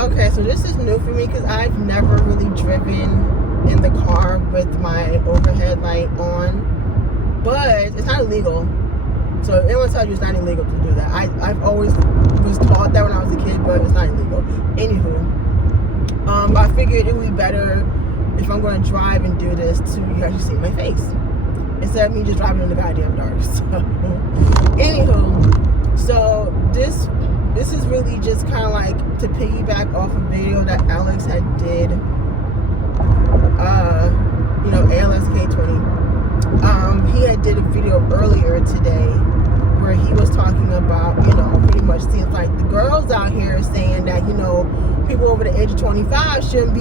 Okay, so this is new for me because I've never really driven in the car with my overhead light on, but it's not illegal. So if anyone tells you it's not illegal to do that, I've always was taught that when I was a kid, but it's not illegal. Anywho, I figured it would be better if I'm going to drive and do this to you guys see my face instead of me just driving in the goddamn dark. So, anywho, so this is really just kind of like to piggyback off a video that Alex had did, ALSK20. He had did a video earlier today where he was talking about, pretty much seems like the girls out here saying that, people over the age of 25 shouldn't be,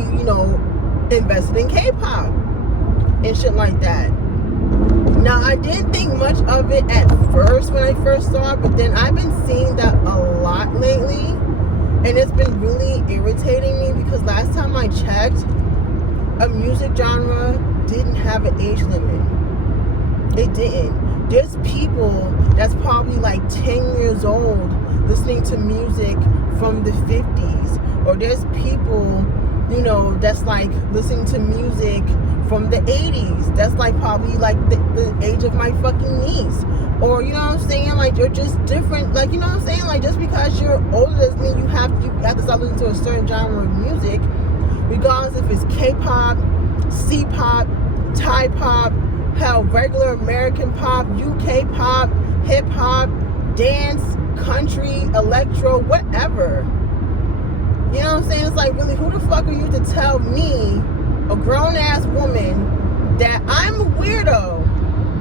invested in K-pop and shit like that. Now, I didn't think much of it at first when I first saw it, but then I've been seeing that a lot lately, and it's been really irritating me because last time I checked, a music genre didn't have an age limit. It didn't. There's people that's probably like 10 years old listening to music from the 50s, or there's people, that's like listening to music from the 80s. That's like probably like the age of my fucking niece. Or, you know what I'm saying? Like, you're just different. Like, you know what I'm saying? Like, just because you're older doesn't mean you have to start listening to a certain genre of music, regardless if it's K-pop, C-pop, Thai pop, hell, regular American pop, UK pop, hip-hop, dance, country, electro, whatever. You know what I'm saying? It's like, really, who the fuck are you to tell me, a grown-ass woman, that I'm a weirdo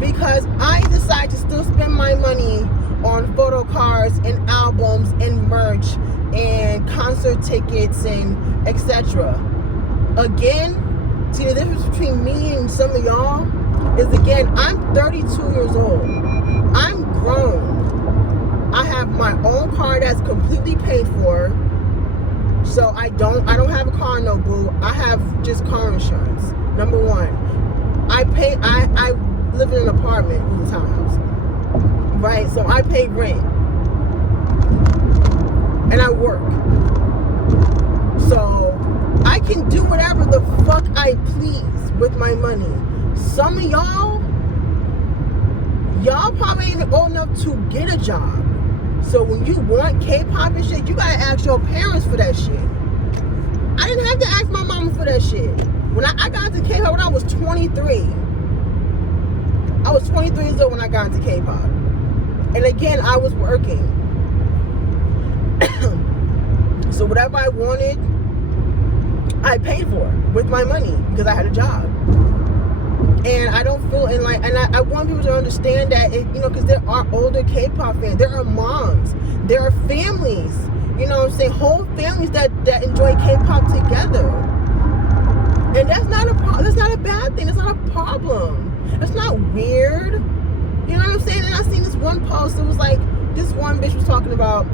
because I decide to still spend my money on photo cards and albums and merch and concert tickets and etc. Again, see, the difference between me and some of y'all is, again, I'm 32 years old. I'm grown. I have my own car that's completely paid for. So I don't have a car, no boo. I have just car insurance. Number one, I live in an apartment with a townhouse, right? So I pay rent, and I work. So I can do whatever the fuck I please with my money. Some of y'all probably ain't even old enough to get a job. So when you want K-pop and shit, you gotta ask your parents for that shit. I didn't have to ask my mama for that shit. When I got into K-pop when I was 23. I was 23 years old when I got into K-pop. And again, I was working. So whatever I wanted, I paid for with my money because I had a job. And I don't feel I want people to understand that, because there are older K-pop fans, there are moms, there are families, whole families that enjoy K-pop together. And that's not a bad thing, that's not a problem. That's not weird. You know what I'm saying? And I seen this one post, it was like, this one bitch was talking about,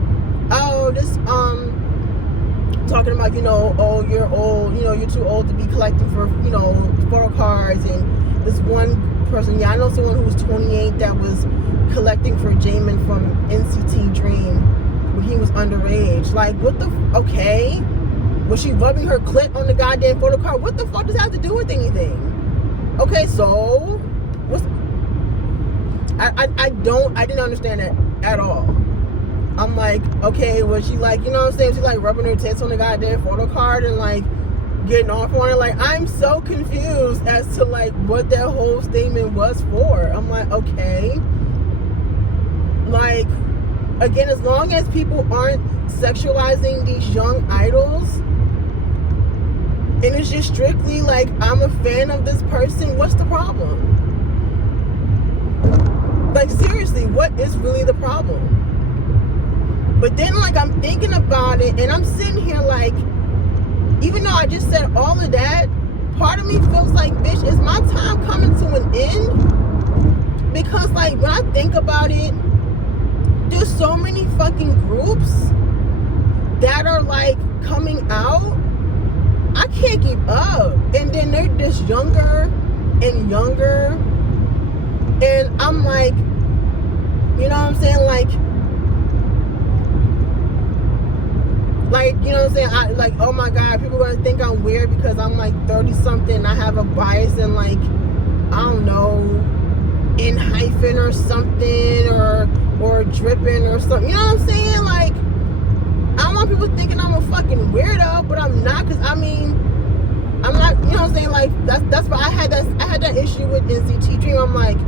you're old, you're too old to be collecting for, photo cards. And this one person, I know someone who was 28 that was collecting for Jamin from NCT Dream when he was underage. Like, what the, okay? Was she rubbing her clit on the goddamn photo card? What the fuck does that have to do with anything? Okay, so, I didn't understand that at all. I'm like, okay, was she like, she's like rubbing her tits on the goddamn photo card and like getting off on it? Like, I'm so confused as to like what that whole statement was for. I'm like, okay. Like, again, as long as people aren't sexualizing these young idols, and it's just strictly like, I'm a fan of this person, what's the problem? Like, seriously, what is really the problem? But then, like, I'm thinking about it, and I'm sitting here like, even though I just said all of that, part of me feels like, bitch, is my time coming to an end? Because, like, when I think about it, there's so many fucking groups that are, like, coming out. I can't keep up. And then they're just younger and younger. And I'm like, you know what I'm saying? Like, you know what I'm saying? I like, oh my God, people are gonna think I'm weird because I'm like 30 something. I have a bias in like, I don't know, in hyphen or something, or dripping or something. You know what I'm saying? Like, I don't want people thinking I'm a fucking weirdo, but I'm not. Cause I mean, I'm not. You know what I'm saying? Like, that's why I had that issue with NCT Dream. I'm like,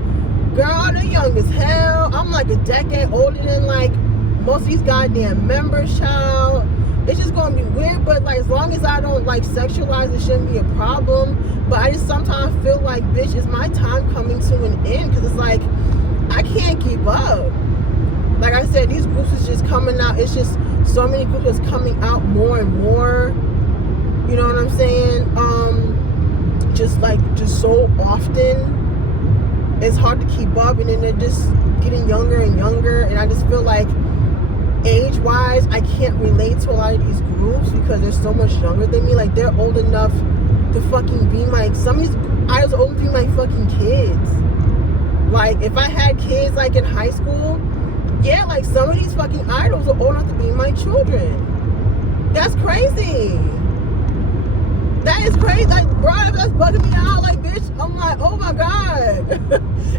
girl, they're young as hell. I'm like a decade older than like most of these goddamn members, child. It's just gonna be weird, but like as long as I don't like sexualize, it shouldn't be a problem. But I just sometimes feel like, bitch, is my time coming to an end? Because it's like I can't keep up. Like I said, these groups is just coming out. It's just so many groups that's coming out more and more. You know what I'm saying? Just so often. It's hard to keep up, and then they're just getting younger and younger, and I just feel like age-wise, I can't relate to a lot of these groups because they're so much younger than me. Like, they're old enough to fucking be my, some of these idols are old enough to be my fucking kids. Like, if I had kids, like, in high school, yeah, like, some of these fucking idols are old enough to be my children. That's crazy. That is crazy. Like, bro, that's bugging me out. Like, bitch, I'm like, oh my God.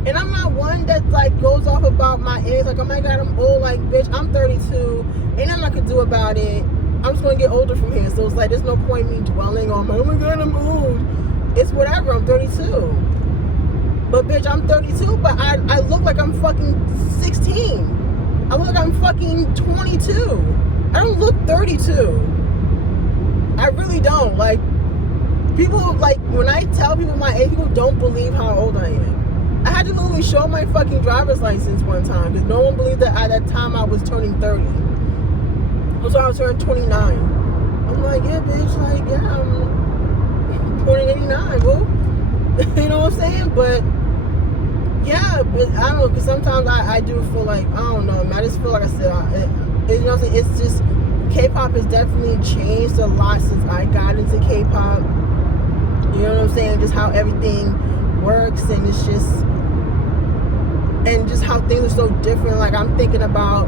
And I'm not one that, like, goes off about my age. Like, oh my God, I'm old. Like, bitch, I'm 32. Ain't nothing I can do about it. I'm just going to get older from here. So it's like, there's no point in me dwelling on, oh my God, I'm old. It's whatever. I'm 32. But, bitch, I'm 32, but I look like I'm fucking 16. I look like I'm fucking 22. I don't look 32. I really don't. Like, people, like, when I tell people my age, people don't believe how old I am. I had to literally show my fucking driver's license one time because no one believed that at that time I was turning 30. So I was turning 29. I'm like, yeah, bitch, like, yeah, I'm turning 89, boo. You know what I'm saying? But, yeah, but I don't know, because sometimes I do feel like, I don't know, man, I just feel like I said, you know what I'm saying? It's just, K-pop has definitely changed a lot since I got into K-pop. You know what I'm saying? Just how everything works, and it's just, and just how things are so different. Like, I'm thinking about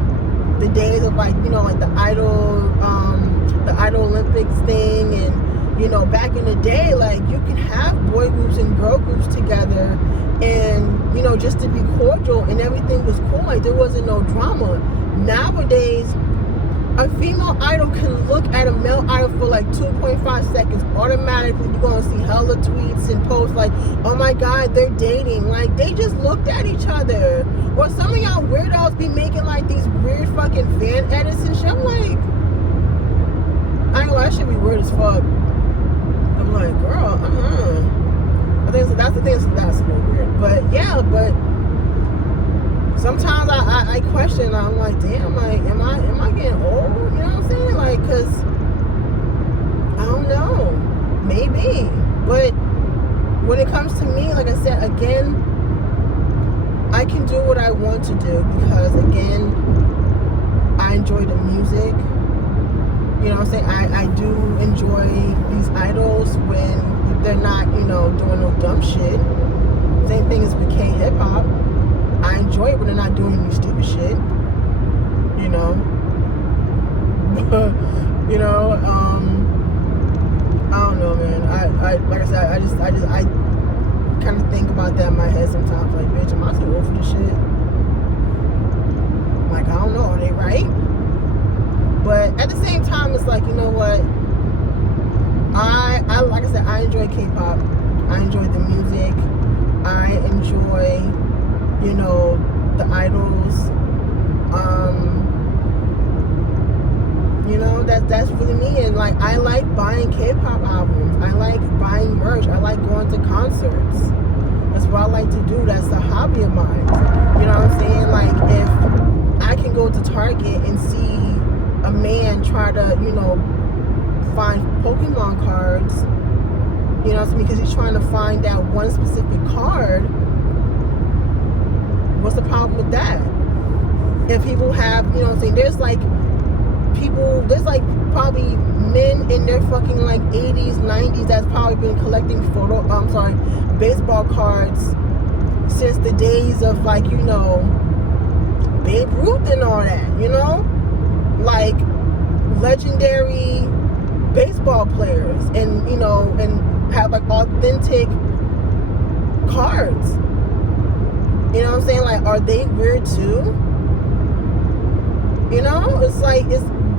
the days of, like, you know, like the Idol Olympics thing, and, you know, back in the day, like, you could have boy groups and girl groups together, and, you know, just to be cordial, and everything was cool. Like, there wasn't no drama. Nowadays, a female idol can look at a male idol for like 2.5 seconds. Automatically, you're going to see hella tweets and posts like, oh my God, they're dating. Like, they just looked at each other. Or some of y'all weirdos be making like these weird fucking fan edits and shit. I'm like, I ain't gonna lie, that should be weird as fuck. I'm like, girl, I think that's the thing, that's a little weird. But yeah, but sometimes I question, I'm like, damn, like, am I getting old? You know what I'm saying? Like, cause I don't know, maybe. But when it comes to me, like I said, again, I can do what I want to do because, again, I enjoy the music. You know what I'm saying? I do enjoy these idols when they're not, you know, doing no dumb shit. Same thing as with K-hip-hop. I enjoy it when they're not doing any stupid shit, you know. You know, I don't know, man. I like I said, I kind of think about that in my head sometimes. Like, bitch, am I too old for this shit? Like, I don't know, are they right? But at the same time, it's like, you know what? I like I said, I enjoy K-pop. I enjoy the music. I enjoy, you know, the idols. You know, that's really me. And like, I like buying K-pop albums. I like buying merch. I like going to concerts. That's what I like to do. That's a hobby of mine. You know what I'm saying? Like, if I can go to Target and see a man try to, you know, find Pokemon cards, you know what I mean? Because he's trying to find that one specific card. What's the problem with that? If people have, you know what I'm saying, there's like probably men in their fucking like 80s, 90s that's probably been collecting baseball cards since the days of, like, you know, Babe Ruth and all that, you know? Like, legendary baseball players and and have like authentic cards. You know what I'm saying? Like, are they weird too? It's like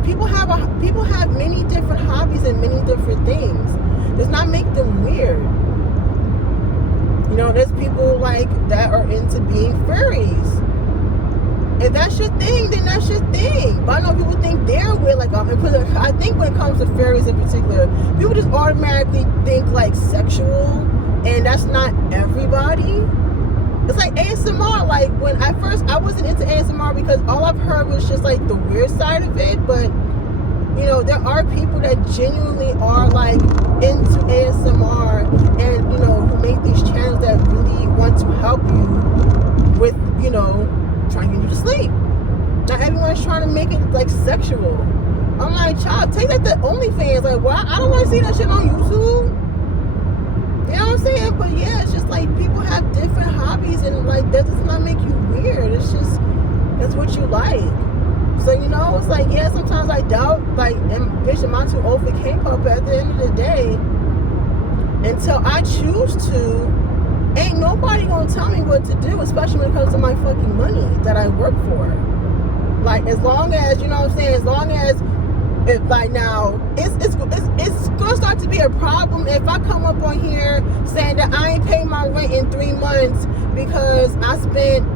people have many different hobbies and many different things. Does not make them weird. There's people like that are into being furries. If that's your thing, then that's your thing. But I know people think they're weird. Like, I think when it comes to furries in particular, people just automatically think like sexual, and that's not everybody. It's like ASMR. Like, when I wasn't into ASMR because all I've heard was just like the weird side of it. But there are people that genuinely are like into ASMR and who make these channels that really want to help you with trying to get you to sleep. Not everyone's trying to make it like sexual. I'm like, child, take that to OnlyFans. Like, why? I don't want to see that shit on YouTube. You know what I'm saying? But yeah, it's just like people have different hobbies, and like that does not make you weird. It's just that's what you like. So it's like, yeah, sometimes I doubt, like, am I too old for K-pop? But at the end of the day, until I choose to, ain't nobody gonna tell me what to do, especially when it comes to my fucking money that I work for. Like, as long as, as long as, it's gonna start to be a problem if I come up on here saying that I ain't paid my rent in 3 months because I spent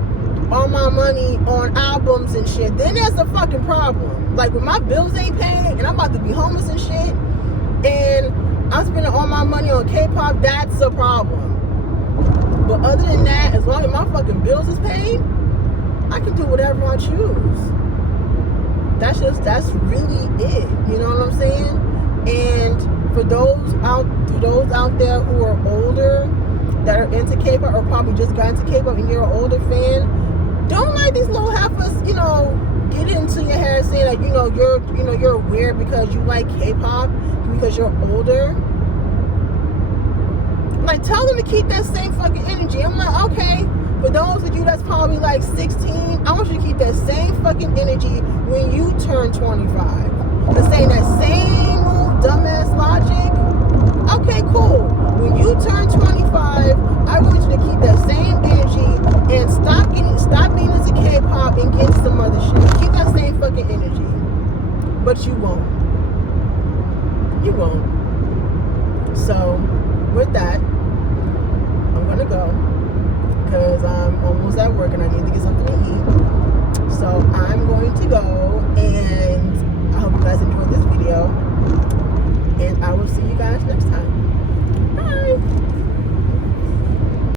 all my money on albums and shit. Then there's a fucking problem. Like, when my bills ain't paid and I'm about to be homeless and shit, and I'm spending all my money on K-pop, that's a problem. But other than that, as long as my fucking bills is paid, I can do whatever I choose. That's really it. You know what I'm saying? And for those out there who are older that are into K-pop or probably just got into K-pop and you're an older fan, don't let these little heifers, get into your head saying like, you're weird because you like K-pop because you're older. Like, tell them to keep that same fucking energy. I'm like, okay, for those of you that's probably like 16, I want you to keep that same fucking energy when you turn 25. And saying that same old dumbass logic, okay, cool. When you turn 25, I want you to keep that same energy and stop being into K-pop and get some other shit. Keep that same fucking energy. But you won't. You won't. So, with that, I'm gonna go because I'm almost at work and I need to get something to eat. So I'm going to go, and I hope you guys enjoyed this video.